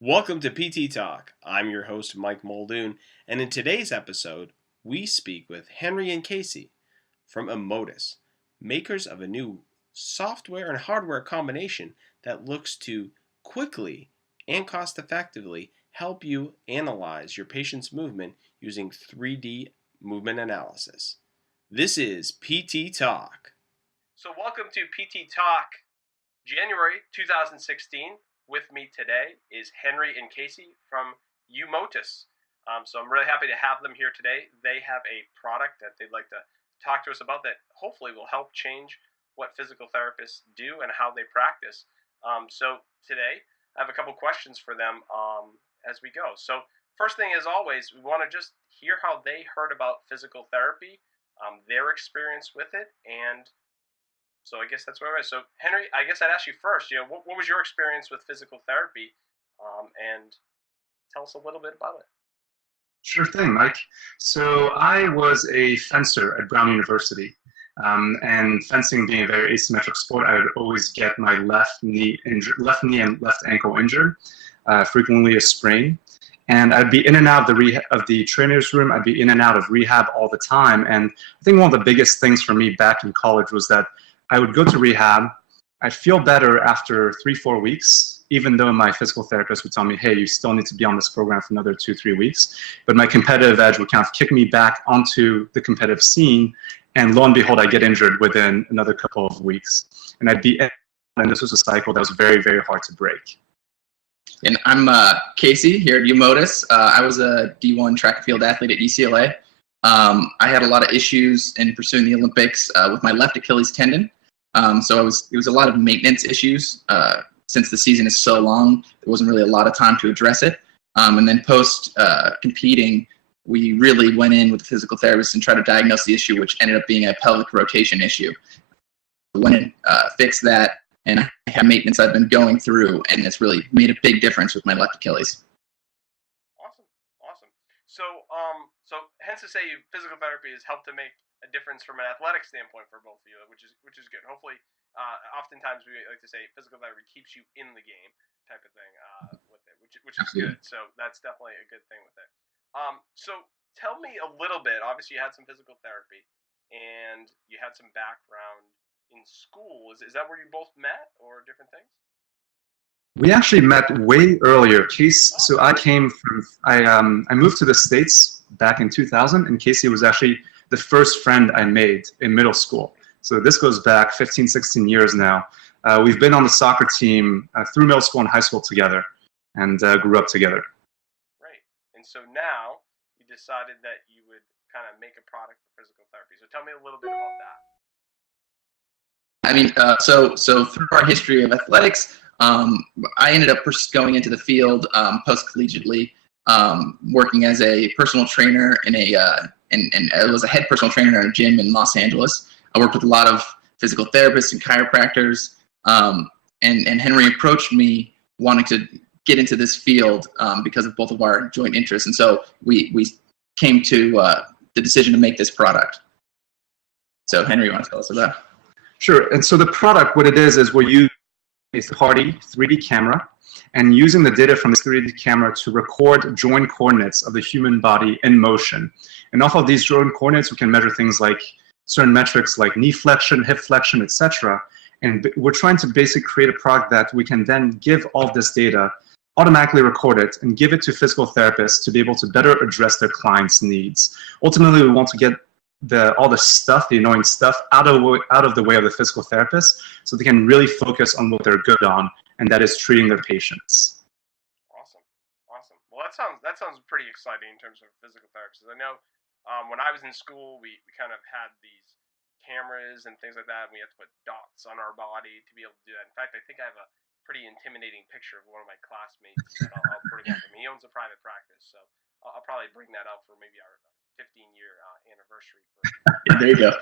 Welcome to PT Talk. I'm your host, Mike Muldoon, and in today's episode, we speak with Henry and Casey from Eumotus, makers of a new software and hardware combination that looks to quickly and cost effectively help you analyze your patient's movement using 3D movement analysis. This is PT Talk. So, welcome to PT Talk January 2016. With me today is Henry and Casey from Eumotus. So I'm really happy to have them here today. They have a product that they'd like to talk to us about that hopefully will help change what physical therapists do and how they practice. So today I have a couple questions for them as we go. So first thing, as always, we want to just hear how they heard about physical therapy, their experience with it, and so I guess that's where I was. So Henry, I guess I'd ask you first. What was your experience with physical therapy, and tell us a little bit about it. Sure thing, Mike. So I was a fencer at Brown University, and fencing being a very asymmetric sport, I would always get my left knee and left ankle injured, frequently a sprain. And I'd be in and out of the trainer's room. I'd be in and out of rehab all the time. And I think one of the biggest things for me back in college was that I would go to rehab. I'd feel better after 3-4 weeks, even though my physical therapist would tell me, hey, you still need to be on this program for another 2-3 weeks. But my competitive edge would kind of kick me back onto the competitive scene. And lo and behold, I get injured within another couple of weeks. And and this was a cycle that was very, very hard to break. And I'm Casey here at Eumotus. I was a D1 track and field athlete at UCLA. I had a lot of issues in pursuing the Olympics with my left Achilles tendon. So it was a lot of maintenance issues. Since the season is so long, there wasn't really a lot of time to address it. And then post competing, we really went in with the physical therapist and tried to diagnose the issue, which ended up being a pelvic rotation issue. Went in, fixed that, and I have maintenance I've been going through, and it's really made a big difference with my left Achilles. Awesome. So hence to say, physical therapy has helped to make a difference from an athletic standpoint for both of you, which is good. Hopefully, oftentimes we like to say physical therapy keeps you in the game, type of thing, with it, which is good. So that's definitely a good thing with it. So tell me a little bit. Obviously, you had some physical therapy, and you had some background in school. Is that where you both met, or different things? We actually met way earlier. So I moved to the States back in 2000, and Casey was actually the first friend I made in middle school. So this goes back 15, 16 years now. We've been on the soccer team through middle school and high school together, and grew up together. Right. And so now you decided that you would kind of make a product for physical therapy. So tell me a little bit about that. I mean, so through our history of athletics, I ended up going into the field post-collegiately, working as a personal trainer and I was a head personal trainer in a gym in Los Angeles. I worked with a lot of physical therapists and chiropractors, and Henry approached me wanting to get into this field because of both of our joint interests, and so we came to the decision to make this product. So Henry, you want to tell us about it? Sure. And so the product, what it is we're using a third-party 3D camera and using the data from this 3D camera to record joint coordinates of the human body in motion. And off of these joint coordinates, we can measure things like certain metrics like knee flexion, hip flexion, etc. And we're trying to basically create a product that we can then give all of this data, automatically record it, and give it to physical therapists to be able to better address their clients' needs. Ultimately, we want to get all the stuff, the annoying stuff, out of the way of the physical therapist, so they can really focus on what they're good on, and that is treating their patients. Awesome. Well, that sounds pretty exciting in terms of physical therapists. I know when I was in school, we kind of had these cameras and things like that, and we had to put dots on our body to be able to do that. In fact, I think I have a pretty intimidating picture of one of my classmates that I'll bring up to him. He owns a private practice, so I'll probably bring that out for maybe our 15-year anniversary. There you go.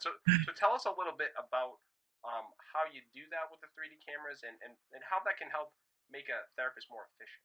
So tell us a little bit about how you do that with the 3D cameras and how that can help make a therapist more efficient.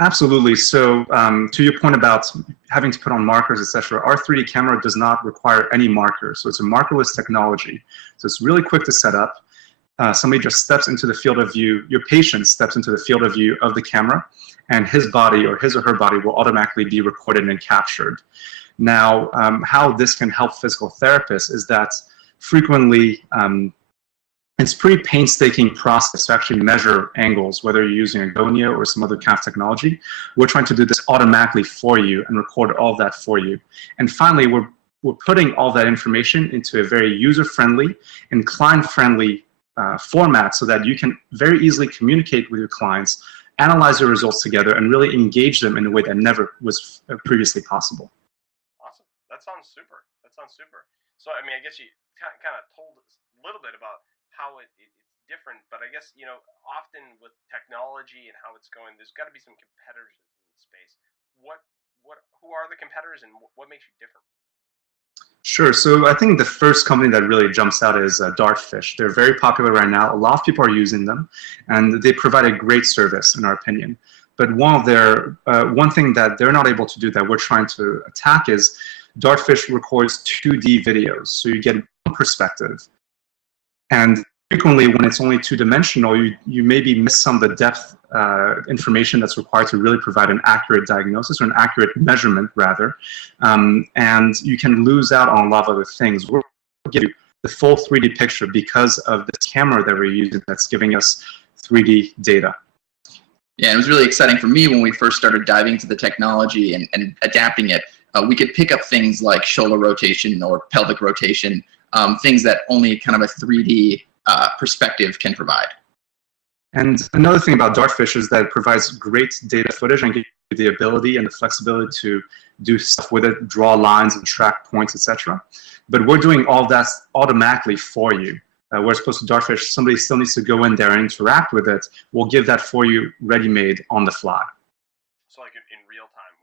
Absolutely. So to your point about having to put on markers, etc., our 3D camera does not require any markers. So it's a markerless technology. So it's really quick to set up. somebody just steps into the field of view, your patient steps into the field of view of the camera, and his body or his or her body will automatically be recorded and captured. Now, how this can help physical therapists is that frequently it's a pretty painstaking process to actually measure angles, whether you're using a gonio or some other kind of technology. We're trying to do this automatically for you and record all of that for you. And finally, we're putting all that information into a very user-friendly and client-friendly format so that you can very easily communicate with your clients, analyze your results together, and really engage them in a way that never was previously possible. Awesome. That sounds super. That sounds super. So, I mean, I guess you kind of told us a little bit about how it's different, but I guess, often with technology and how it's going, there's got to be some competitors in the space. Who are the competitors, and what makes you different? Sure. So I think the first company that really jumps out is Dartfish. They're very popular right now. A lot of people are using them, and they provide a great service, in our opinion. But one thing that they're not able to do that we're trying to attack is Dartfish records 2D videos, so you get one perspective. And frequently, when it's only two-dimensional, you maybe miss some of the depth information that's required to really provide an accurate diagnosis, or an accurate measurement, rather. And you can lose out on a lot of other things. We're going to give you the full 3D picture because of this camera that we're using that's giving us 3D data. Yeah, it was really exciting for me when we first started diving into the technology and adapting it. We could pick up things like shoulder rotation or pelvic rotation, things that only kind of a 3D perspective can provide. And another thing about Dartfish is that it provides great data footage and gives you the ability and the flexibility to do stuff with it, draw lines and track points, etc. But we're doing all that automatically for you. Whereas opposed to Dartfish, somebody still needs to go in there and interact with it. We'll give that for you ready-made on the fly. So like in real time.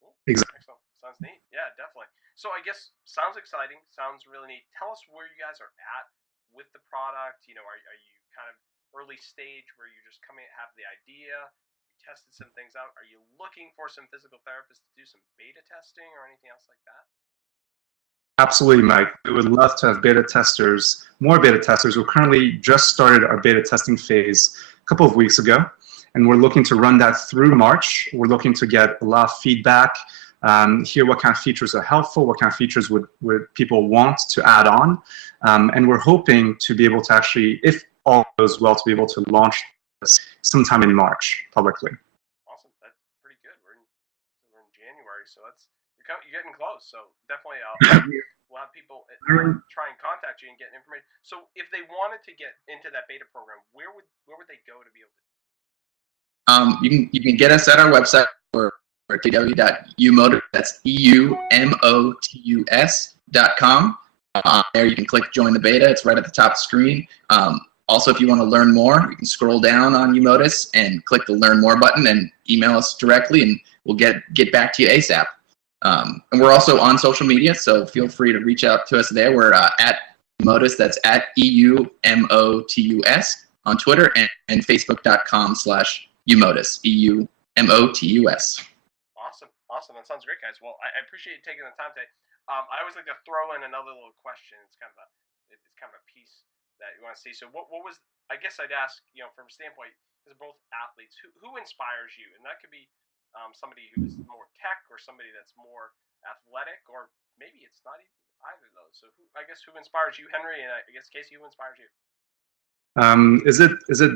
Cool. Exactly. Excellent. Sounds neat. Yeah, definitely. So I guess sounds exciting. Sounds really neat. Tell us where you guys are at with the product. Are you kind of early stage where you're just have the idea? You tested some things out. Are you looking for some physical therapists to do some beta testing or anything else like that? Absolutely, Mike. We would love to have beta testers, more beta testers. We're currently just started our beta testing phase a couple of weeks ago, and we're looking to run that through March. We're looking to get a lot of feedback, hear what kind of features are helpful, what kind of features would people want to add on, and we're hoping to be able to actually, if all goes well, to be able to launch this sometime in March publicly. Awesome. That's pretty good. We're in January, so you're getting close. So definitely we'll have people try and contact you and get information. So if they wanted to get into that beta program, where would they go to be able to? You can get us at our website or www.eumotus, that's EUMOTUS.com. There you can click join the beta. It's right at the top of the screen. Also, if you want to learn more, you can scroll down on Eumotus and click the learn more button and email us directly, and we'll get back to you ASAP. And we're also on social media, so feel free to reach out to us there. We're at Eumotus, that's at EUMOTUS on Twitter, and Facebook.com/Eumotus, EUMOTUS. Awesome. That sounds great, guys. Well, I appreciate you taking the time today. I always like to throw in another little question. It's kind of a piece that you want to see. So what was, I guess I'd ask, from a standpoint, because both athletes, who inspires you? And that could be somebody who's more tech, or somebody that's more athletic, or maybe it's not even either of those. So who inspires you, Henry? And I guess Casey, who inspires you? Is it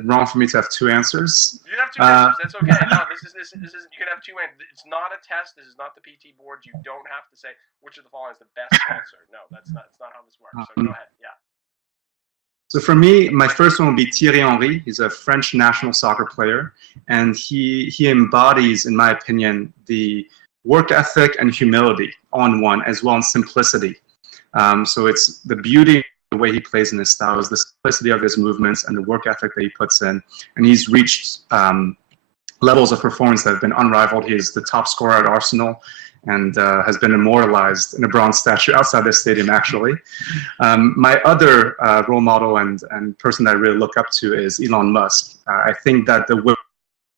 wrong for me to have two answers? You can have two answers. That's okay. No, this is you can have two answers. It's not a test. This is not the PT board. You don't have to say which of the following is the best answer. No, that's not how this works. So go ahead. Yeah. So for me, my first one will be Thierry Henry. He's a French national soccer player, and he embodies, in my opinion, the work ethic and humility on one, as well as simplicity. So it's the beauty of the way he plays in his style, is the simplicity of his movements and the work ethic that he puts in. And he's reached levels of performance that have been unrivaled. He is the top scorer at Arsenal, and has been immortalized in a bronze statue outside this stadium, actually. My other role model and person that I really look up to is Elon Musk. I think that the way he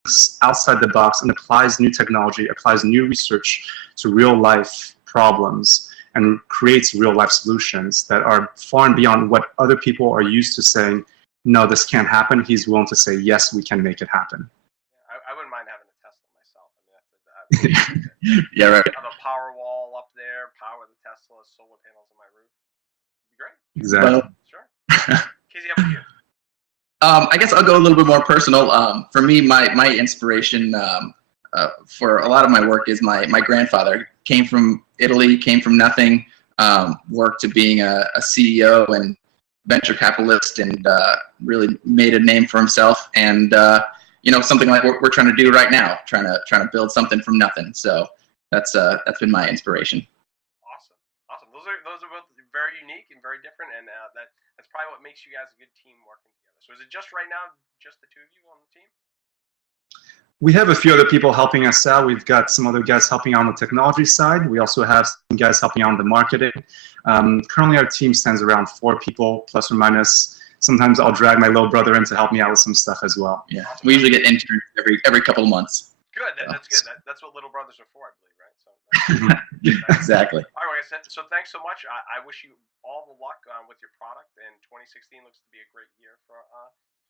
looks outside the box and applies new technology, applies new research to real life problems, and creates real life solutions that are far and beyond what other people are used to saying, no, this can't happen. He's willing to say, yes, we can make it happen. I wouldn't mind having a Tesla myself. I mean, that's Yeah, right. I have a power wall up there, power the Tesla, solar panels on my roof. It'd be great. Exactly. Well, Sure. Casey, how about you? I guess I'll go a little bit more personal. For me, my inspiration for a lot of my work is my grandfather. Came from Italy, came from nothing, worked to being a CEO and venture capitalist, and really made a name for himself. And something like what we're trying to do right now, trying to build something from nothing. So that's been my inspiration. Awesome. Those are both very unique and very different, and that's probably what makes you guys a good team working together. So is it just right now, just the two of you on the team? We have a few other people helping us out. We've got some other guys helping out on the technology side. We also have some guys helping out on the marketing. Currently, our team stands around 4 people, plus or minus. Sometimes I'll drag my little brother in to help me out with some stuff as well. Yeah, we usually get interns every couple of months. Good. That's good. That's what little brothers are for, I believe, right? So Exactly. All right, so thanks so much. I wish you all the luck with your product, and 2016 looks to be a great year for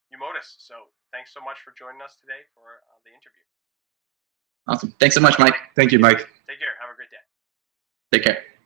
Eumotus. So thanks so much for joining us today for the interview. Awesome. Thanks so much, Mike. Thank you, Mike. Take care. Have a great day. Take care.